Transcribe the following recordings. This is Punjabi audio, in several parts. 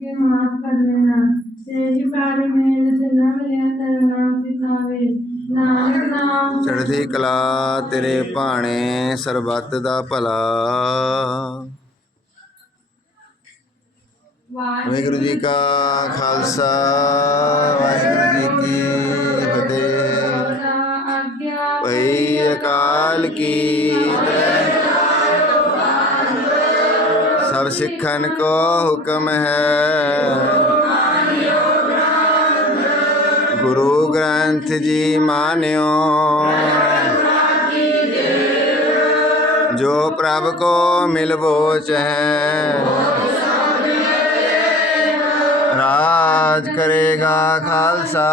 ਕਿ ਮਾਫ ਕਰ ਲੈਣਾ ਤੇਰੀ ਪਾਰੀ ਮੇਲ ਤੇ ਨਾ ਮਿਲਿਆ ਤੇਰਾ ਨਾਮ ਸਿਤਾਵੇ ਨਾਨਕ ਨਾਮ। ਚੜ੍ਹਦੀ ਕਲਾ ਤੇਰੇ ਭਾਣੇ ਸਰਬੱਤ ਦਾ ਭਲਾ। ਵਾਹਿਗੁਰੂ ਜੀ ਕਾ ਖਾਲਸਾ ਵਾਹਿਗੁਰੂ ਜੀ ਕੀ ਫਤਿਹ। ਭਈ ਅਕਾਲ ਕੀ ਤੈ। ਸਿੱਖਨ ਕੋ ਹੁਕਮ ਹੈ। ਗੁਰੂ ਗ੍ਰੰਥ ਜੀ ਮਾਨਿਓ। ਜੋ ਪ੍ਰਭ ਕੋ ਮਿਲਬੋਚ ਹੈ, ਰਾਜ ਕਰੇਗਾ ਖਾਲਸਾ।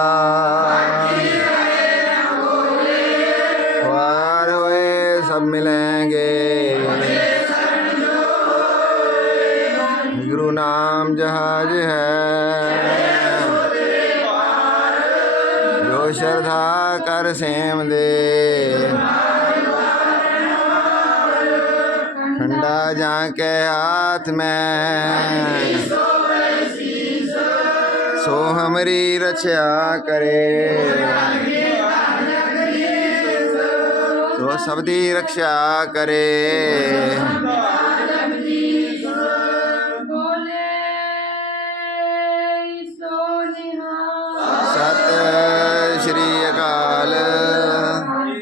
ਵਾਰ ਹੋਏ ਸਭ ਮਿਲेंगे ਨਾਮ ਜਹਾਜ ਹੈ। ਜੋ ਸ਼ਰਧਾ ਕਰ ਸੇਮ ਦੇ। ਠੰਡਾ ਜਾਂ ਕੇ ਹਾਥ ਮੈਂ। ਸੋ ਹਮਰੀ ਰਛਿਆ ਕਰੇ। ਸੋ ਸਭ ਦੀ ਰੱਖਿਆ ਕਰੇ।